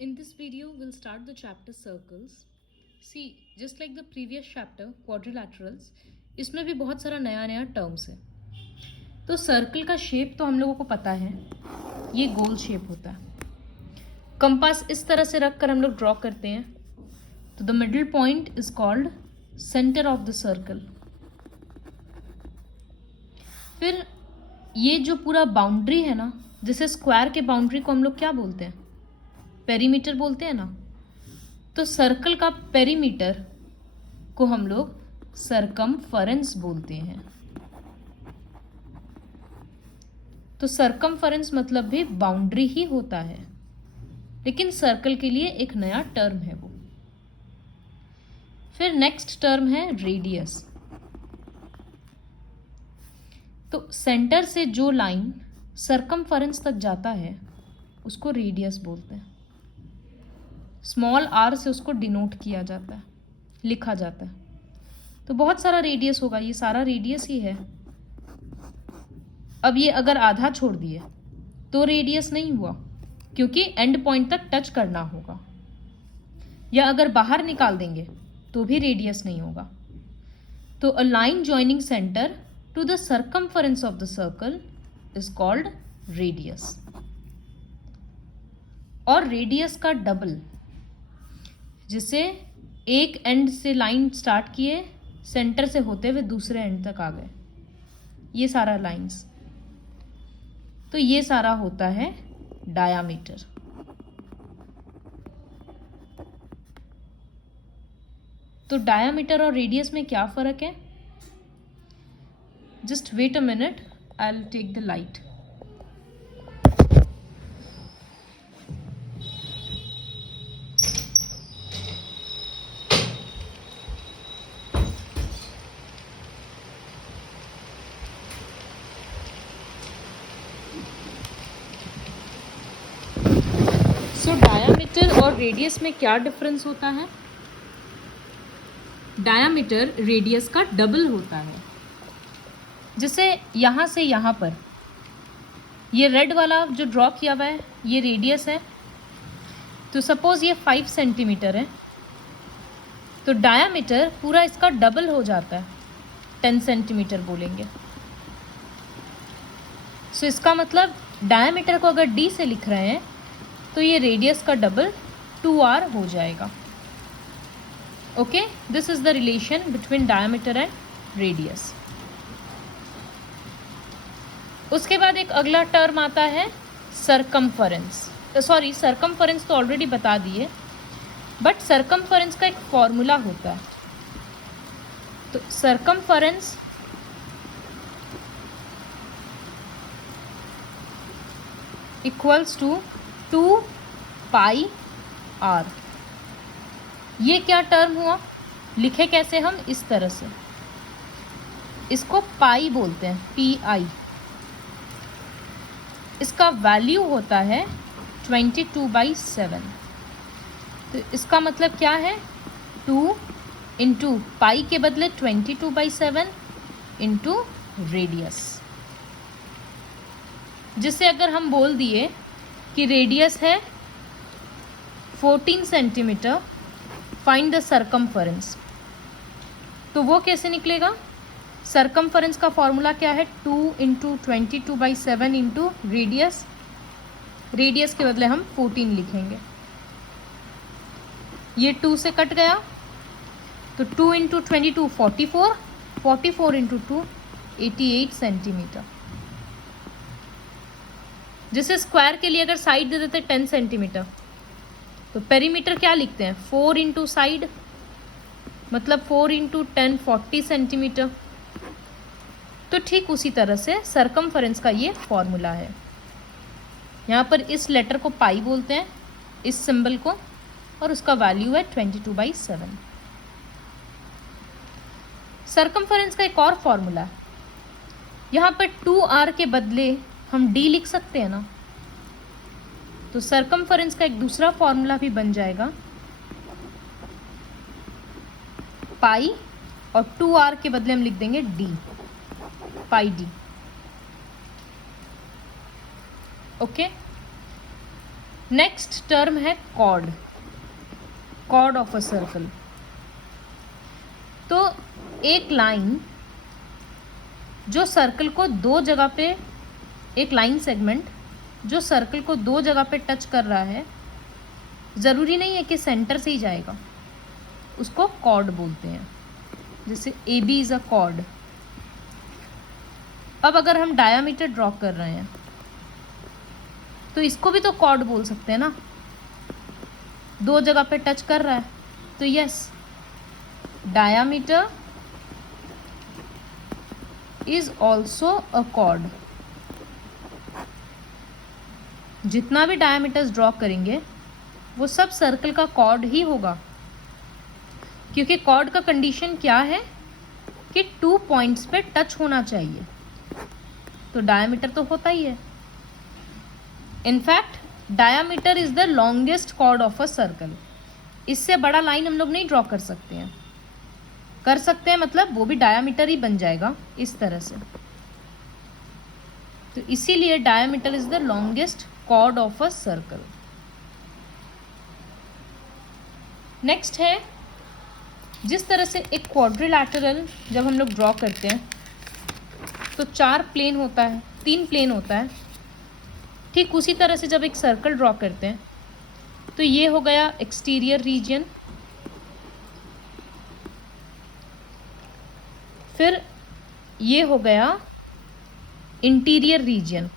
In this video, we'll start the chapter circles. See, just like the previous chapter, quadrilaterals, इसमें भी बहुत सारा नया नया टर्म्स है. तो सर्कल का शेप तो हम लोगों को पता है, ये गोल शेप होता है. कंपास इस तरह से रख कर हम लोग ड्रॉ करते हैं. तो the middle point is called centre of the circle. फिर ये जो पूरा बाउंड्री है ना, जैसे स्क्वायर के बाउंड्री को हम लोग क्या बोलते हैं? पेरीमीटर बोलते हैं ना. तो सर्कल का पेरीमीटर को हम लोग सरकमफरेंस बोलते हैं. तो सरकमफरेंस मतलब भी बाउंड्री ही होता है, लेकिन सर्कल के लिए एक नया टर्म है वो. फिर नेक्स्ट टर्म है रेडियस. तो सेंटर से जो लाइन सरकमफरेंस तक जाता है उसको रेडियस बोलते हैं. स्मॉल आर से उसको डिनोट किया जाता है, लिखा जाता है. तो बहुत सारा रेडियस होगा, ये सारा रेडियस ही है. अब ये अगर आधा छोड़ दिए तो रेडियस नहीं हुआ, क्योंकि एंड पॉइंट तक टच करना होगा. या अगर बाहर निकाल देंगे तो भी रेडियस नहीं होगा. तो a line joining centre to the circumference of the circle is called radius. और रेडियस का डबल, जिसे एक एंड से लाइन स्टार्ट किए, सेंटर से होते हुए दूसरे एंड तक आ गए, ये सारा लाइंस, तो ये सारा होता है डायामीटर. तो डायामीटर और रेडियस में क्या फर्क है? Just wait a minute, I will take the light. So diameter और रेडियस में क्या डिफरेंस होता है? डायामीटर रेडियस का डबल होता है. जैसे यहाँ से यहाँ पर ये रेड वाला जो ड्रॉ किया हुआ है, ये रेडियस है. तो सपोज ये 5 सेंटीमीटर है, तो डायामीटर पूरा इसका डबल हो जाता है, 10 सेंटीमीटर बोलेंगे. सो इसका मतलब डायामीटर को अगर d से लिख रहे हैं तो ये रेडियस का डबल 2r हो जाएगा. Okay, this is the relation between diameter and radius. उसके बाद एक अगला टर्म आता है सरकमफरेंस. सॉरी, सरकमफरेंस तो ऑलरेडी बता दिए, बट सरकमफरेंस का एक फॉर्मूला होता है. तो circumference equals to 2 pi r. ये क्या टर्म हुआ? लिखे कैसे हम? इस तरह से. इसको पाई बोलते हैं, PI. इसका वैल्यू होता है 22/7. तो इसका मतलब क्या है? 2 इंटू पाई के बदले 22/7 इंटू रेडियस. जिससे अगर हम बोल दिए कि रेडियस है 14 सेंटीमीटर, फाइंड द सरकमफरेंस, तो वो कैसे निकलेगा? सरकमफरेंस का फॉर्मूला क्या है? 2 इंटू 22/7 इंटू रेडियस. रेडियस के बदले हम 14 लिखेंगे. ये 2 से कट गया, तो 2 इंटू 22 44, 44 इंटू 2 88 सेंटीमीटर. जैसे स्क्वायर के लिए अगर साइड दे देते 10 सेंटीमीटर, तो पेरीमीटर क्या लिखते हैं? 4 इंटू साइड, मतलब 4 इंटू 10 40 सेंटीमीटर. तो ठीक उसी तरह से सरकमफरेंस का ये फॉर्मूला है. यहाँ पर इस लेटर को पाई बोलते हैं, इस सिंबल को, और उसका वैल्यू है 22/7. सरकमफरेंस का एक और फॉर्मूला है. यहाँ पर 2r के बदले हम d लिख सकते हैं ना. तो सरकमफरेंस का एक दूसरा फॉर्मूला भी बन जाएगा, पाई, और 2r के बदले हम लिख देंगे d, pi d. Okay, next term है chord, chord of a circle. तो एक लाइन जो सर्कल को दो जगह पे, एक लाइन सेगमेंट जो सर्कल को दो जगह पे टच कर रहा है, ज़रूरी नहीं है कि सेंटर से ही जाएगा, उसको कॉर्ड बोलते हैं। जैसे A B is a chord. अब अगर हम डायामीटर ड्रॉ कर रहे हैं तो इसको भी तो कॉर्ड बोल सकते हैं ना, दो जगह पे टच कर रहा है। तो yes, diameter is also a cord. जितना भी डायामीटर्स ड्रॉ करेंगे वो सब सर्कल का कॉर्ड ही होगा, क्योंकि कॉर्ड का कंडीशन क्या है कि 2 पॉइंट्स पे टच होना चाहिए। तो डायामीटर तो होता ही है। In fact diameter is the longest chord of a circle. इससे बड़ा लाइन हम लोग नहीं ड्रॉ कर सकते हैं, कर सकते हैं मतलब वो भी डायामीटर ही बन जाएगा इस तरह से। तो इसीलिए diameter is the longest chord of a circle. Next है, जिस तरह से एक क्वाड्रिलैटरल जब हम लोग ड्रॉ करते हैं तो 4 प्लेन होता है, 3 प्लेन होता है, ठीक उसी तरह से जब एक सर्कल ड्रॉ करते हैं तो ये हो गया एक्सटीरियर रीजन, फिर ये हो गया इंटीरियर रीजन,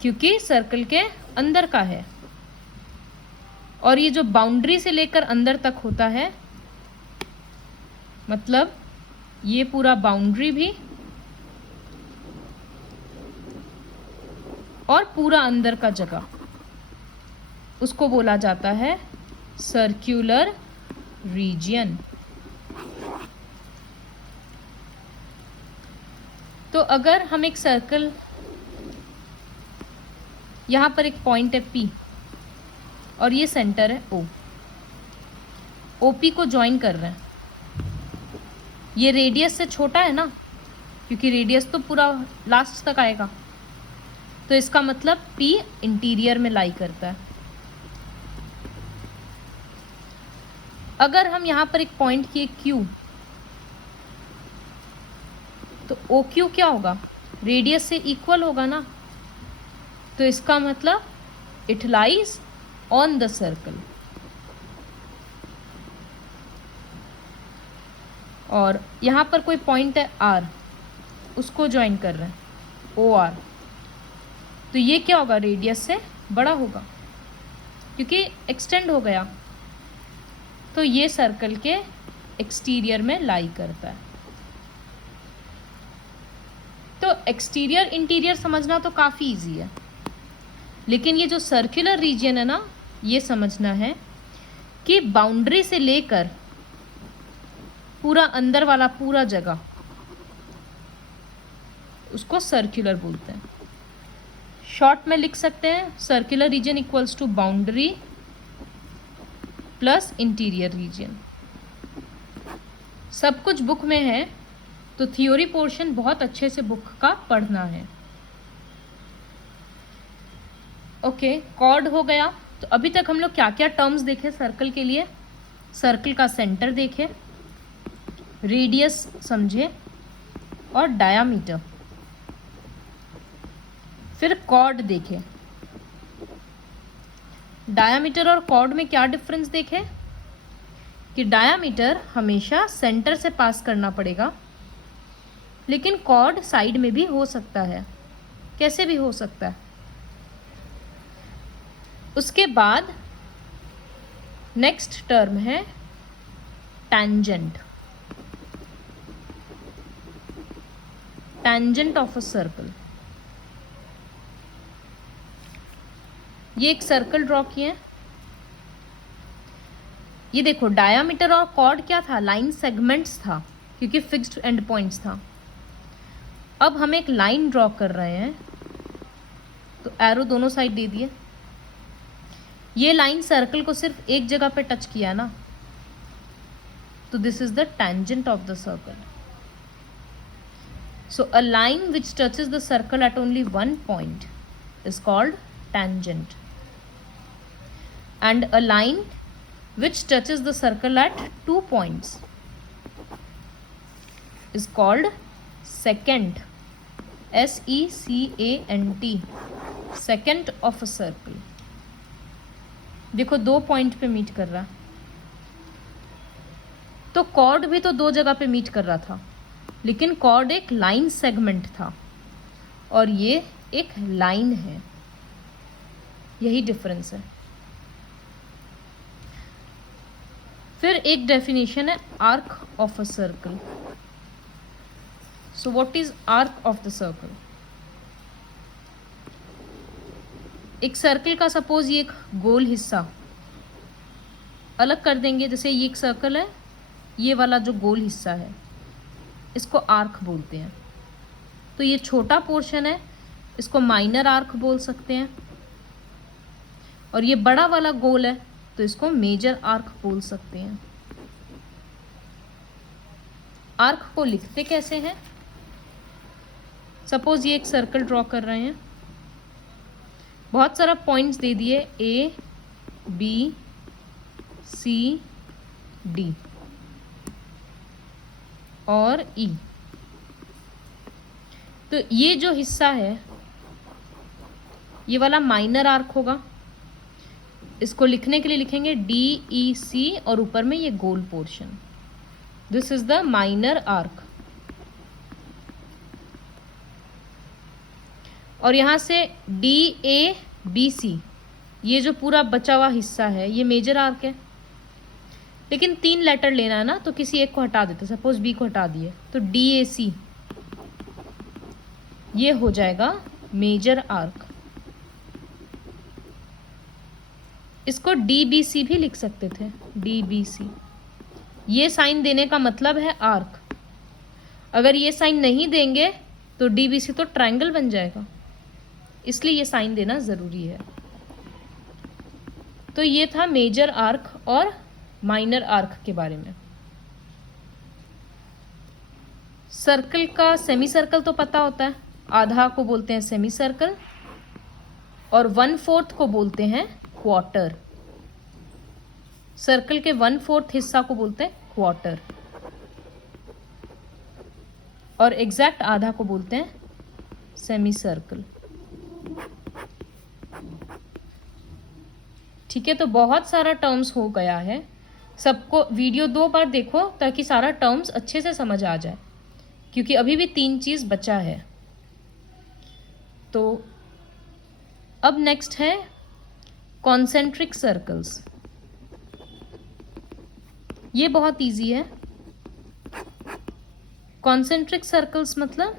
क्योंकि सर्कल के अंदर का है, और ये जो बाउंड्री से लेकर अंदर तक होता है, मतलब ये पूरा बाउंड्री भी और पूरा अंदर का जगह, उसको बोला जाता है सर्क्यूलर रीजन। तो अगर हम एक सर्कल, यहाँ पर एक पॉइंट है P और ये सेंटर है O, OP को ज्वाइन कर रहे हैं। ये रेडियस से छोटा है ना, क्योंकि रेडियस तो पूरा लास्ट तक आएगा, तो इसका मतलब P इंटीरियर में लाई करता है। अगर हम यहाँ पर एक पॉइंट किए Q, तो OQ क्या होगा, रेडियस से इक्वल होगा ना, तो इसका मतलब it lies on the circle. और यहाँ पर कोई पॉइंट है R, उसको ज्वाइन कर रहे हैं OR, तो ये क्या होगा, रेडियस से बड़ा होगा क्योंकि एक्सटेंड हो गया, तो ये सर्कल के एक्सटीरियर में लाई करता है। तो एक्सटीरियर इंटीरियर समझना तो काफ़ी इजी है, लेकिन ये जो सर्कुलर रीजन है ना, ये समझना है कि बाउंड्री से लेकर पूरा अंदर वाला पूरा जगह, उसको सर्कुलर बोलते हैं। शॉर्ट में लिख सकते हैं circular region equals to boundary plus interior region. सब कुछ बुक में है, तो थ्योरी पोर्शन बहुत अच्छे से बुक का पढ़ना है। ओके, कॉर्ड हो गया। तो अभी तक हम लोग क्या क्या टर्म्स देखे सर्कल के लिए? सर्कल का सेंटर देखे, रेडियस समझे और डायामीटर, फिर कॉर्ड देखे। डायामीटर और कॉर्ड में क्या डिफरेंस देखे कि डायामीटर हमेशा सेंटर से पास करना पड़ेगा, लेकिन कॉर्ड साइड में भी हो सकता है। कैसे भी हो सकता है। उसके बाद नेक्स्ट टर्म है tangent. Tangent of a circle. ये एक सर्कल ड्रॉ किए हैं। ये देखो, डायामीटर और कॉर्ड क्या था? लाइन सेगमेंट्स था, क्योंकि फिक्स्ड एंड पॉइंट्स था। अब हम एक लाइन ड्रॉ कर रहे हैं, तो एरो दोनों साइड दे दिए। ये लाइन सर्कल को सिर्फ एक जगह पे टच किया ना, तो this is the tangent of the circle. So a line which touches the circle at only one point is called tangent. And a line which touches the circle at 2 points is called secant. SECANT, secant of a circle. देखो 2 point पे meet कर रहा, तो cord भी तो 2 जगह पे meet कर रहा था, लेकिन कॉर्ड एक लाइन सेगमेंट था और ये एक लाइन है, यही डिफरेंस है। फिर एक डेफिनेशन है arc of a circle. So what is arc of the circle? एक सर्कल का सपोज ये एक गोल हिस्सा अलग कर देंगे, जैसे ये एक सर्कल है, ये वाला जो गोल हिस्सा है इसको आर्क बोलते हैं। तो ये छोटा पोर्शन है, इसको माइनर आर्क बोल सकते हैं, और ये बड़ा वाला गोल है तो इसको मेजर आर्क बोल सकते हैं। आर्क को लिखते कैसे हैं? सपोज ये एक सर्कल ड्रॉ कर रहे हैं, बहुत सारा पॉइंट्स दे दिए A, B, C, D और E। तो ये जो हिस्सा है ये वाला माइनर आर्क होगा, इसको लिखने के लिए लिखेंगे DEC और ऊपर में ये गोल portion, this is the minor arc. और यहाँ से DABC, ये जो पूरा बचा हुआ हिस्सा है ये मेजर आर्क है, लेकिन 3 लेटर लेना है ना, तो किसी एक को हटा देते, सपोज B को हटा दिए तो DAC ये हो जाएगा मेजर आर्क। इसको DBC भी लिख सकते थे, DBC। ये साइन देने का मतलब है आर्क। अगर ये साइन नहीं देंगे तो DBC तो ट्रायंगल बन जाएगा, इसलिए ये साइन देना ज़रूरी है। तो ये था मेजर आर्क और माइनर आर्क के बारे में। सर्कल का सेमी सर्कल तो पता होता है, आधा को बोलते हैं सेमी सर्कल और 1/4 को बोलते हैं क्वार्टर। सर्कल के 1/4 हिस्सा को बोलते हैं क्वार्टर और एग्जैक्ट आधा को बोलते हैं सेमी सर्कल। ठीक है, तो बहुत सारा टर्म्स हो गया है। सबको वीडियो 2 बार देखो ताकि सारा टर्म्स अच्छे से समझ आ जाए, क्योंकि अभी भी 3 चीज़ बचा है। तो अब नेक्स्ट है कॉन्सेंट्रिक सर्कल्स। ये बहुत इजी है। कॉन्सेंट्रिक सर्कल्स मतलब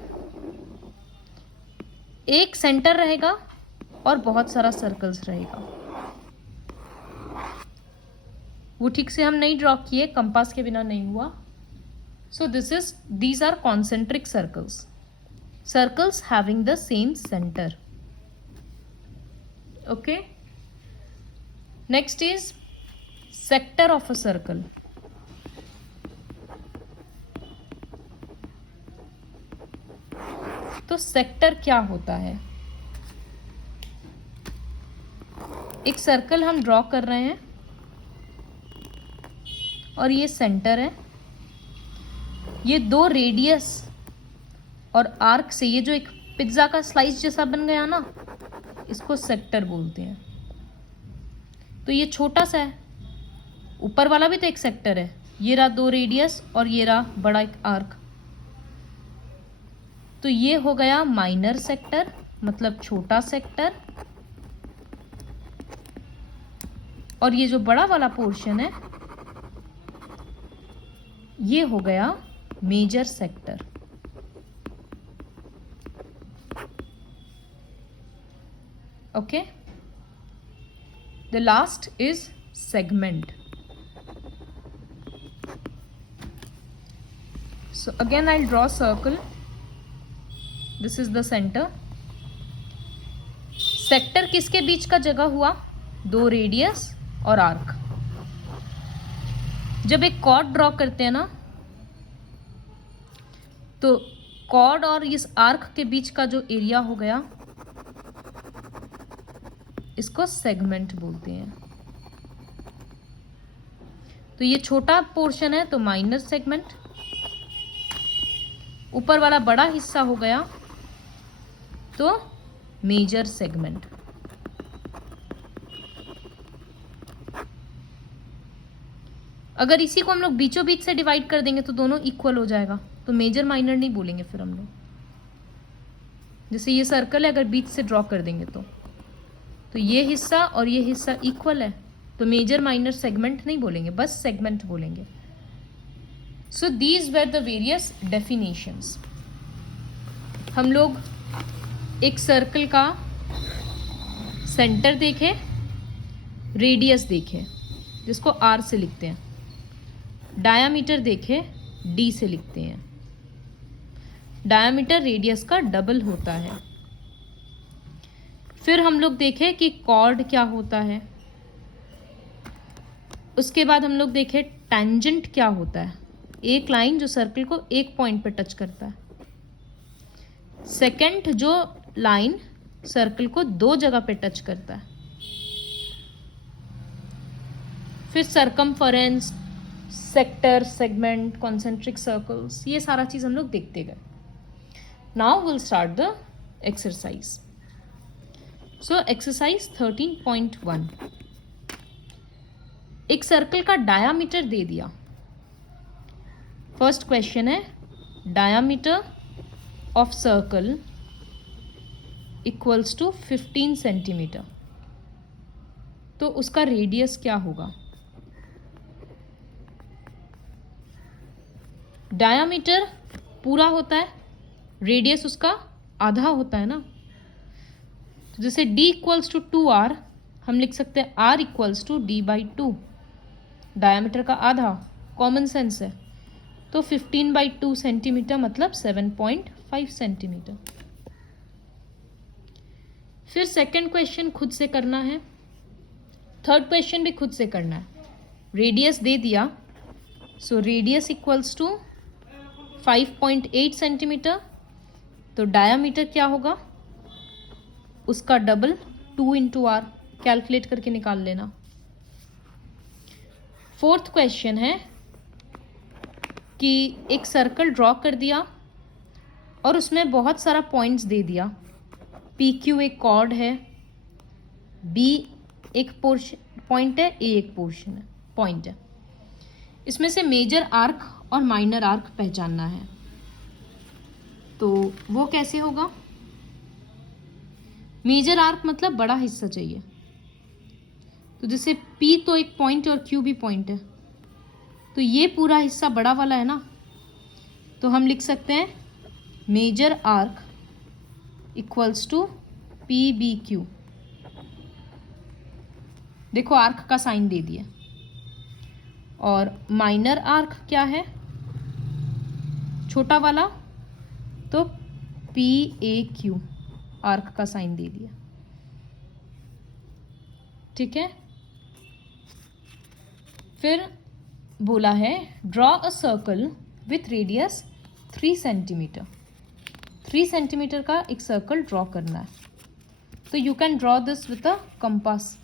एक सेंटर रहेगा और बहुत सारा सर्कल्स रहेगा। वो ठीक से हम नहीं ड्रॉ किए, कंपास के बिना नहीं हुआ। So these are concentric circles, circles having the same centre. Okay, next is sector of a circle. तो सेक्टर क्या होता है? एक सर्कल हम ड्रॉ कर रहे हैं और ये सेंटर है, ये 2 रेडियस और आर्क से ये जो एक पिज्ज़ा का स्लाइस जैसा बन गया ना, इसको सेक्टर बोलते हैं। तो ये छोटा सा है, ऊपर वाला भी तो एक सेक्टर है, ये रहा 2 रेडियस और ये रहा बड़ा एक आर्क। तो ये हो गया माइनर सेक्टर, मतलब छोटा सेक्टर, और ये जो बड़ा वाला पोर्शन है ये हो गया major sector. Okay, the last is segment. So again I draw circle, this is the centre. Sector किसके बीच का जगह हुआ? 2 रेडियस और आर्क। जब एक कॉर्ड ड्रॉ करते हैं ना, तो कॉर्ड और इस आर्क के बीच का जो एरिया हो गया इसको सेगमेंट बोलते हैं। तो ये छोटा पोर्शन है तो माइनर सेगमेंट, ऊपर वाला बड़ा हिस्सा हो गया तो मेजर सेगमेंट। अगर इसी को हम लोग बीचों बीच से डिवाइड कर देंगे तो दोनों इक्वल हो जाएगा, तो मेजर माइनर नहीं बोलेंगे फिर हम लोग। जैसे ये सर्कल है, अगर बीच से ड्रॉ कर देंगे तो ये हिस्सा और ये हिस्सा इक्वल है, तो मेजर माइनर सेगमेंट नहीं बोलेंगे, बस सेगमेंट बोलेंगे। So these were the various definitions. हम लोग एक सर्कल का सेंटर देखे, रेडियस देखे जिसको आर से लिखते हैं, डायामीटर देखे डी से लिखते हैं। डायामीटर रेडियस का डबल होता है। फिर हम लोग देखे कि कॉर्ड क्या होता है। उसके बाद हम लोग देखे टेंजेंट क्या होता है, एक लाइन जो सर्कल को एक पॉइंट पर टच करता है। सेकंड, जो लाइन सर्कल को दो जगह पे टच करता है। फिर circumference, sector, segment, concentric circles, ये सारा चीज हम लोग देखते गए। Now will start the exercise. So exercise 13.1, एक सर्कल का डायामीटर दे दिया। फर्स्ट क्वेश्चन है diameter of circle equals to 15 centimetre, तो उसका रेडियस क्या होगा। डायामीटर पूरा होता है, रेडियस उसका आधा होता है ना। तो जैसे d इक्वल्स टू 2r, हम लिख सकते हैं r equals to d/2, diameter का आधा, कॉमन सेंस है। तो 15/2 सेंटीमीटर मतलब 7.5 सेंटीमीटर। फिर सेकंड क्वेश्चन खुद से करना है, थर्ड क्वेश्चन भी खुद से करना है। रेडियस दे दिया, so radius equals to 5.8 centimetre, तो डायामीटर क्या होगा, उसका डबल 2 इंटू आर, कैलकुलेट करके निकाल लेना। फोर्थ क्वेश्चन है कि एक सर्कल ड्रॉ कर दिया और उसमें बहुत सारा पॉइंट्स दे दिया। पी क्यू एक कॉर्ड है, बी एक पोर्शन पॉइंट है, ए एक पोर्शन है पॉइंट है। इसमें से मेजर आर्क और माइनर आर्क पहचानना है, तो वो कैसे होगा। मेजर आर्क मतलब बड़ा हिस्सा चाहिए, तो जैसे P तो एक पॉइंट और Q भी पॉइंट है, तो ये पूरा हिस्सा बड़ा वाला है ना, तो हम लिख सकते हैं major arc equals to PBQ। देखो आर्क का साइन दे दिया। और माइनर आर्क क्या है, छोटा वाला, तो PAQ, आर्क का साइन दे दिया। ठीक है। फिर बोला है draw a circle with radius 3 centimetre. 3 centimetre का एक सर्कल ड्रॉ करना है, तो you can draw this with a compass.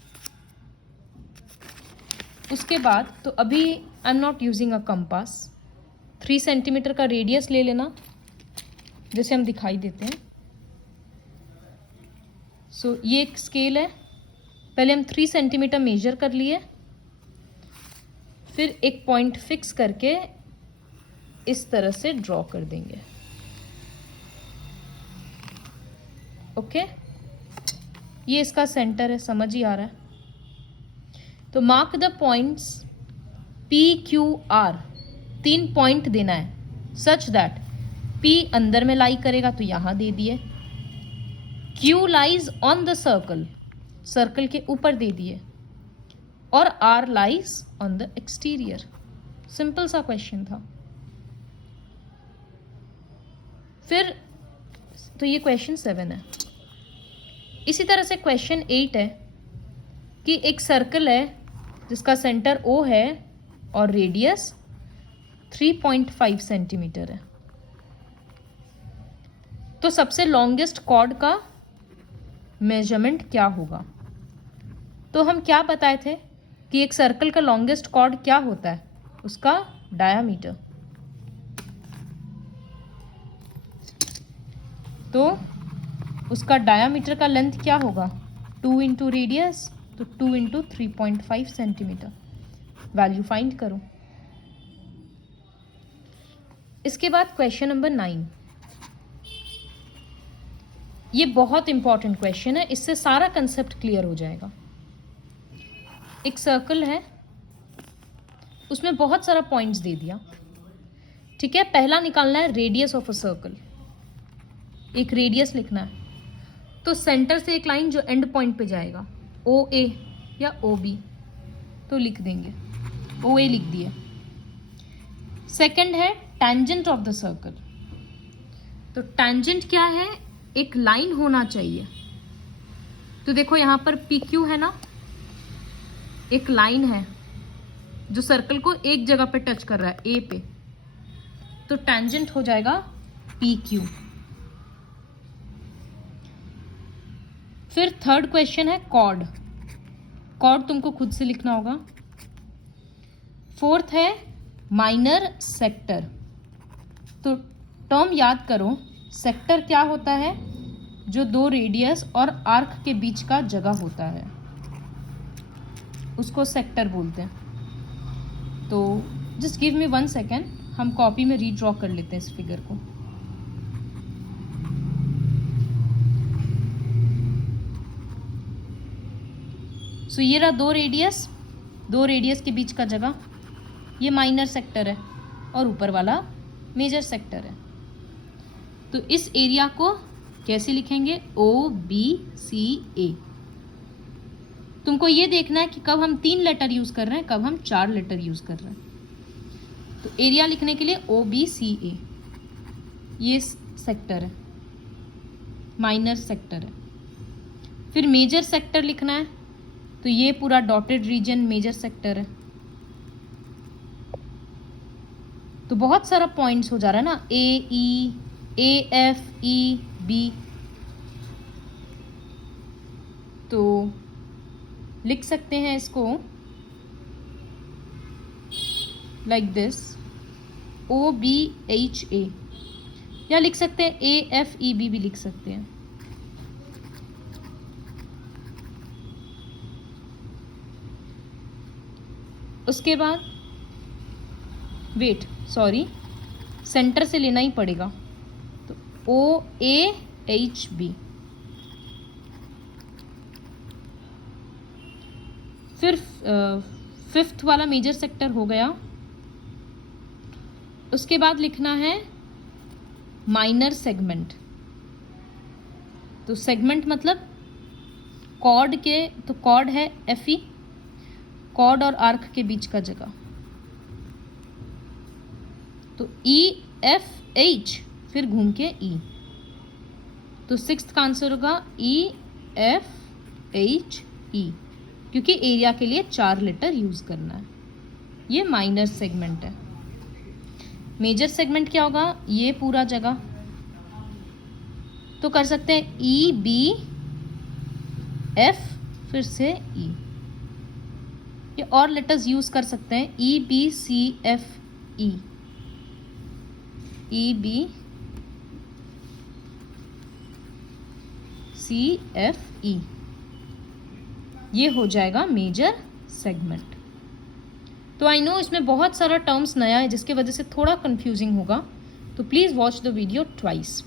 उसके बाद तो अभी I am not using a compass. 3 centimetre का रेडियस ले लेना, जैसे हम दिखाई देते हैं। सो ये एक स्केल है, पहले हम 3 सेंटीमीटर मेजर कर लिए, फिर एक पॉइंट फिक्स करके इस तरह से ड्रॉ कर देंगे। ओके, ये इसका सेंटर है, समझ ही आ रहा है। तो mark the points PQR, 3 point देना है सच दैट P अंदर में लाई करेगा, तो यहां दे दिए। Q lies on the circle, circle के ऊपर दे दिए, और R lies on the exterior. Simple सा क्वेश्चन था। फिर तो ये क्वेश्चन 7 है। इसी तरह से क्वेश्चन 8 है कि एक सर्कल है जिसका सेंटर O है और रेडियस 3.5 सेंटीमीटर है। तो सबसे लॉन्गेस्ट कॉर्ड का मेजरमेंट क्या होगा। तो हम क्या बताए थे कि एक सर्कल का लॉन्गेस्ट कॉर्ड क्या होता है, उसका डायामीटर। तो उसका डायामीटर का लेंथ क्या होगा, 2 इंटू रेडियस, तो 2 इंटू 3.5 सेंटीमीटर। वैल्यू फाइंड करो। इसके बाद क्वेश्चन नंबर 9। ये बहुत इंपॉर्टेंट क्वेश्चन है, इससे सारा कंसेप्ट क्लियर हो जाएगा। एक सर्कल है, उसमें बहुत सारा पॉइंट्स दे दिया, ठीक है। पहला निकालना है रेडियस ऑफ अ सर्कल, एक रेडियस लिखना है। तो सेंटर से एक लाइन जो एंड पॉइंट पे जाएगा, ओ ए या ओ बी, तो लिख देंगे, ओ ए लिख दिए। सेकंड है टैंजेंट ऑफ द सर्कल। तो टैंजेंट क्या है, एक लाइन होना चाहिए। तो देखो यहाँ पर पी क्यू है ना, एक लाइन है जो सर्कल को एक जगह पे टच कर रहा है, ए पे, तो टैंजेंट हो जाएगा पी क्यू। फिर थर्ड क्वेश्चन है कॉर्ड। कॉर्ड तुमको खुद से लिखना होगा। फोर्थ है माइनर सेक्टर। तो टर्म याद करो, सेक्टर क्या होता है, जो दो रेडियस और आर्क के बीच का जगह होता है, उसको सेक्टर बोलते हैं। तो जस्ट गिव मी 1 सेकेंड, हम कॉपी में रीड्रॉ कर लेते हैं इस फिगर को। सो ये रहा दो रेडियस के बीच का जगह, ये माइनर सेक्टर है और ऊपर वाला मेजर सेक्टर है। तो इस एरिया को कैसे लिखेंगे, ओ बी सी ए। तुमको ये देखना है कि कब हम 3 लेटर यूज कर रहे हैं, कब हम 4 लेटर यूज कर रहे हैं। तो एरिया लिखने के लिए ओ बी सी ए, ये सेक्टर है, माइनर सेक्टर है। फिर मेजर सेक्टर लिखना है, तो ये पूरा डॉटेड रीजन मेजर सेक्टर है। तो बहुत सारा पॉइंट्स हो जा रहा है ना, ए एफ ई बी। तो लिख सकते हैं इसको like this, O B H A, या लिख सकते हैं ए एफ ई बी भी लिख सकते हैं। उसके बाद सेंटर से लेना ही पड़ेगा, तो ओ ए एच बी। फिर फिफ्थ वाला मेजर सेक्टर हो गया। उसके बाद लिखना है माइनर सेगमेंट। तो सेगमेंट मतलब कॉर्ड के, तो कॉर्ड है एफ ई, कॉर्ड और आर्क के बीच का जगह, तो ई एफ एच, फिर घूम के ई। तो 6th का आंसर होगा ई एफ एच ई, क्योंकि एरिया के लिए 4 लेटर यूज करना है। ये माइनर सेगमेंट है। मेजर सेगमेंट क्या होगा, ये पूरा जगह, तो कर सकते हैं ई बी एफ, फिर से ई। ये और लेटर्स यूज कर सकते हैं, E B C F E, E B C F E, ये हो जाएगा मेजर सेगमेंट। तो आई नो इसमें बहुत सारा टर्म्स नया है, जिसकी वजह से थोड़ा कंफ्यूजिंग होगा, तो please watch the video twice.